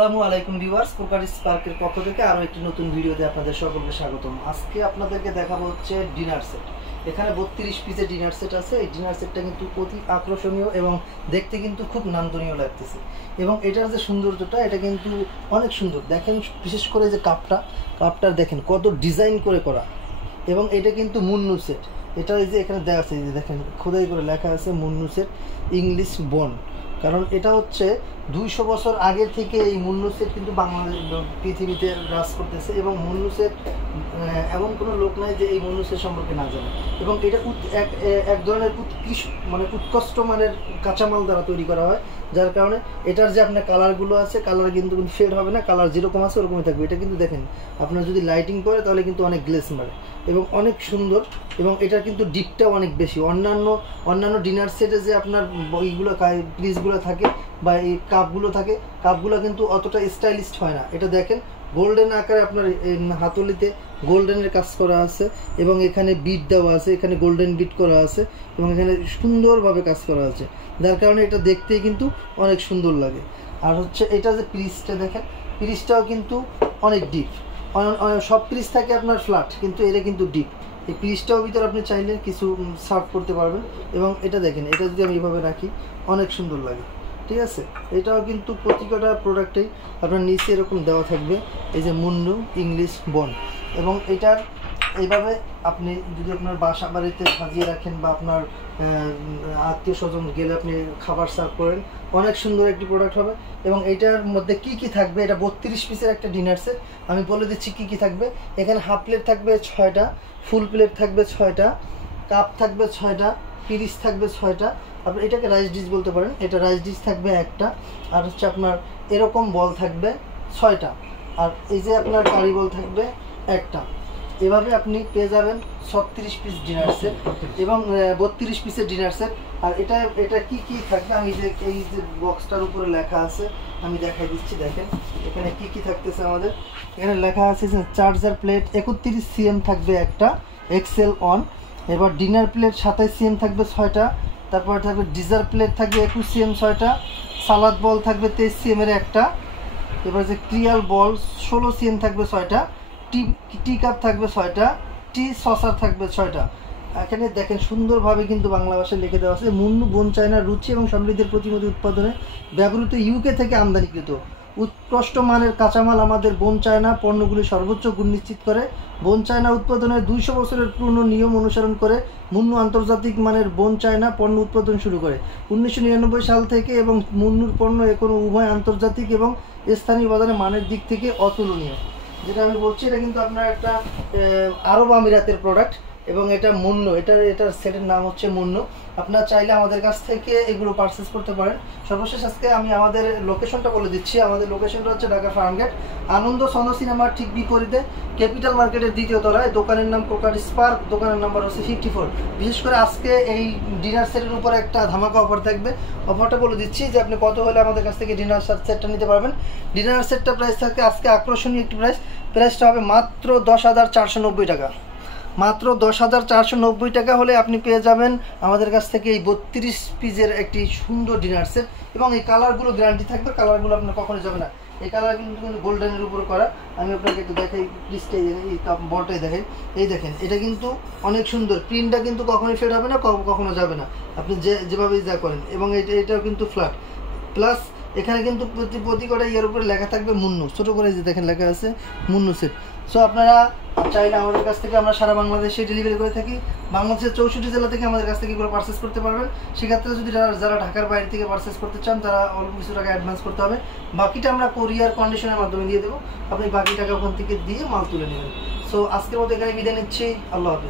আসসালামু আলাইকুম viewers, crockery স্পার্কের পক্ষ থেকে আরও একটি নতুন ভিডিওতে আপনাদের সকলকে স্বাগতম। আজকে আপনাদেরকে দেখাবো হচ্ছে ডিনার সেট। এখানে 32 পিসের ডিনার সেট আছে। এই ডিনার সেটটা কিন্তু অতি আকর্ষণীয় এবং দেখতে কিন্তু খুব নান্দনীয় লাগতেছে। এবং এটার যে সৌন্দর্যটা, এটা কিন্তু অনেক সুন্দর। দেখেন, বিশেষ করে যে কাপটা দেখেন কত ডিজাইন করে করা। এবং এটা কিন্তু মুন্নু সেট। এটা এই যে এখানে দেওয়া আছে, এই যে দেখেন খোদাই করে লেখা আছে মুন্নু সেট ইংলিশ বন্ড। কারণ এটা হচ্ছে 200 বছর আগে থেকে এই মুন্নু সেট কিন্তু বাংলাদেশ পৃথিবীতে রাজ করতেছে। এবং মুন্নু সেট এমন কোনো লোক নাই যে এই মুন্নু সেট সম্পর্কে না জানে। এবং এটা এক ধরনের উৎকৃষ্ট মানের কাঁচামাল দ্বারা তৈরি করা হয়, যার কারণে এটার যে আপনার কালারগুলো আছে, কালার কিন্তু ফেড হবে না, কালার যেরকম আছে ওরকমই থাকবে। এটা কিন্তু দেখেন আপনার যদি লাইটিং করে তাহলে কিন্তু অনেক গ্লেস মারে এবং অনেক সুন্দর। এবং এটার কিন্তু ডিপটাও অনেক বেশি। অন্যান্য ডিনার সেটে যে আপনার এইগুলো প্লিসগুলো থাকে বা এই কাপগুলো থাকে, কাপগুলো কিন্তু অতটা স্টাইলিস্ট হয় না। এটা দেখেন গোল্ডেন আকারে আপনার হাতলিতে গোল্ডেনের কাজ করা আছে এবং এখানে বিট দেওয়া আছে, এখানে গোল্ডেন বিট করা আছে এবং এখানে সুন্দরভাবে কাজ করা আছে, যার কারণে এটা দেখতেই কিন্তু অনেক সুন্দর লাগে। আর হচ্ছে এটা যে পিসটা দেখেন, পিসটাও কিন্তু অনেক ডিপ। সব পিস থাকে আপনার ফ্ল্যাট, কিন্তু এটা কিন্তু ডিপ। এই পিসটাও ভিতরে আপনি চাইলে কিছু সার্ভ করতে পারবেন। এবং এটা দেখেন, এটা যদি আমি এইভাবে রাখি অনেক সুন্দর লাগে, ঠিক আছে। এটাও কিন্তু প্রতিটা প্রোডাক্টেই আপনার নিচে এরকম দেওয়া থাকবে এই যে মুন্নু ইংলিশ বন্ড। এবং এটার এইভাবে আপনি যদি আপনার বাসা বাড়িতে সাজিয়ে রাখেন বা আপনার আত্মীয় স্বজন গেলে আপনি খাবার সার্ভ করেন, অনেক সুন্দর একটি প্রোডাক্ট হবে। এবং এইটার মধ্যে কি থাকবে, এটা 32 পিসের একটা ডিনার সেট। আমি বলে দিচ্ছি কি থাকবে। এখানে হাফ প্লেট থাকবে 6টা, ফুল প্লেট থাকবে 6টা, কাপ থাকবে 6টা, পিরিচ থাকবে 6টা। আপনি এটাকে রাইস ডিশ বলতে পারেন। এটা রাইস ডিশ থাকবে একটা, আর হচ্ছে আপনার এরকম বল থাকবে 6টা, আর এই যে আপনার কারি বল থাকবে একটা। এভাবে আপনি পেয়ে যাবেন 36 পিস ডিনার সেট এবং 32 পিসের ডিনার সেট। আর এটা কি থাকবে, আমি যে এই যে বক্সটার উপরে লেখা আছে আমি দেখাই দিচ্ছি। দেখেন এখানে কি থাকতেছে আমাদের। এখানে লেখা আছে যে চার্জার প্লেট 31 সিএম থাকবে একটা, এক্সেল অন। এবার ডিনার প্লেট 27 সিএম থাকবে 6টা, তারপর থাকবে ডিজার প্লেট থাকবে 21 সিএম 6টা, সালাদ বল থাকবে 23 সিএম এর একটা। এবার যে ক্রিয়াল বল 16 সিএম থাকবে 6টা, টি কাপ থাকবে 6টা, টি সসার থাকবে 6টা। এখানে দেখেন সুন্দরভাবে কিন্তু বাংলা ভাষায় লিখে দেওয়া আছে মুন্নু বোন চায়নার রুচি এবং সমৃদ্ধির প্রতিমূর্তি উৎপাদনে ব্যবহৃত ইউকে থেকে আমদানিকৃত উৎকৃষ্ট মানের কাঁচামাল আমাদের বোন চায়না পণ্যগুলি সর্বোচ্চ গুণ নিশ্চিত করে। বোন চায়না উৎপাদনের 200 বছরের পুরনো নিয়ম অনুসরণ করে মুন্নু আন্তর্জাতিক মানের বোন চায়না পণ্য উৎপাদন শুরু করে 1999 সাল থেকে। এবং মুন্নুর পণ্য এখনও উভয় আন্তর্জাতিক এবং স্থানীয় বাজারে মানের দিক থেকে অতুলনীয়। যেটা আমি বলছি, এটা কিন্তু আপনার একটা আরব আমিরাতের প্রোডাক্ট এবং এটা মুন্নু, এটার সেটের নাম হচ্ছে মুন্নু। আপনারা চাইলে আমাদের কাছ থেকে এগুলো পারচেস করতে পারেন। সর্বশেষ আজকে আমি আমাদের লোকেশনটা বলে দিচ্ছি। আমাদের লোকেশনটা হচ্ছে ঢাকা ফার্মগেট, আনন্দ সন্দ সিনেমার ঠিক বিপরীতে, ক্যাপিটাল মার্কেটের 2য় তলায়। দোকানের নাম কোকারি স্পার্ক, দোকানের নাম্বার হচ্ছে 54। বিশেষ করে আজকে এই ডিনার সেটের উপরে একটা ধামাকা অফার থাকবে। অফারটা বলে দিচ্ছি যে আপনি কত হলে আমাদের কাছ থেকে ডিনার সেটটা নিতে পারবেন। ডিনার সেটটা প্রাইস থাকে আজকে আকর্ষণীয় একটি প্রাইসটা হবে মাত্র 10,490 টাকা। মাত্র 10,490 টাকা হলে আপনি পেয়ে যাবেন আমাদের কাছ থেকে এই 32 পিসের একটি সুন্দর ডিনার সেট। এবং এই কালারগুলো গ্যারান্টি থাকবে, কালারগুলো আপনার কখনো যাবে না। এই কালার কিন্তু গোল্ডেনের উপর করা। আমি আপনাকে একটু দেখাই, প্লিজটাই এই বলটাই দেখাই। এই দেখেন, এটা কিন্তু অনেক সুন্দর। প্রিন্টটা কিন্তু কখনোই ফেড হবে না, কখনো যাবে না, আপনি যেভাবেই যা করেন। এবং এটাও কিন্তু ফ্ল্যাট প্লাস। এখানে কিন্তু প্রতি কটা ইয়ার উপরে লেখা থাকবে মুন্নু, ছোটো করে যে দেখেন লেখা আছে মুন্নু সেট। সো আপনারা চাইলে আমাদের কাছ থেকে আমরা সারা বাংলাদেশে ডেলিভারি করে থাকি। বাংলাদেশের 64 জেলা থেকে আমাদের কাছ থেকে এগুলো পারচেস করতে পারবেন। সেক্ষেত্রে যদি যারা ঢাকার বাইরে থেকে পারচেস করতে চান, তারা অল্প কিছু টাকা অ্যাডভান্স করতে হবে। বাকিটা আমরা কোরিয়ার কন্ডিশনের মাধ্যমে দিয়ে দেবো। আপনি বাকি টাকা ওখান থেকে দিয়ে মাল তুলে নেবেন। সো আজকের মতো এখানে বিদায় নিচ্ছি। আল্লাহ হাফেজ।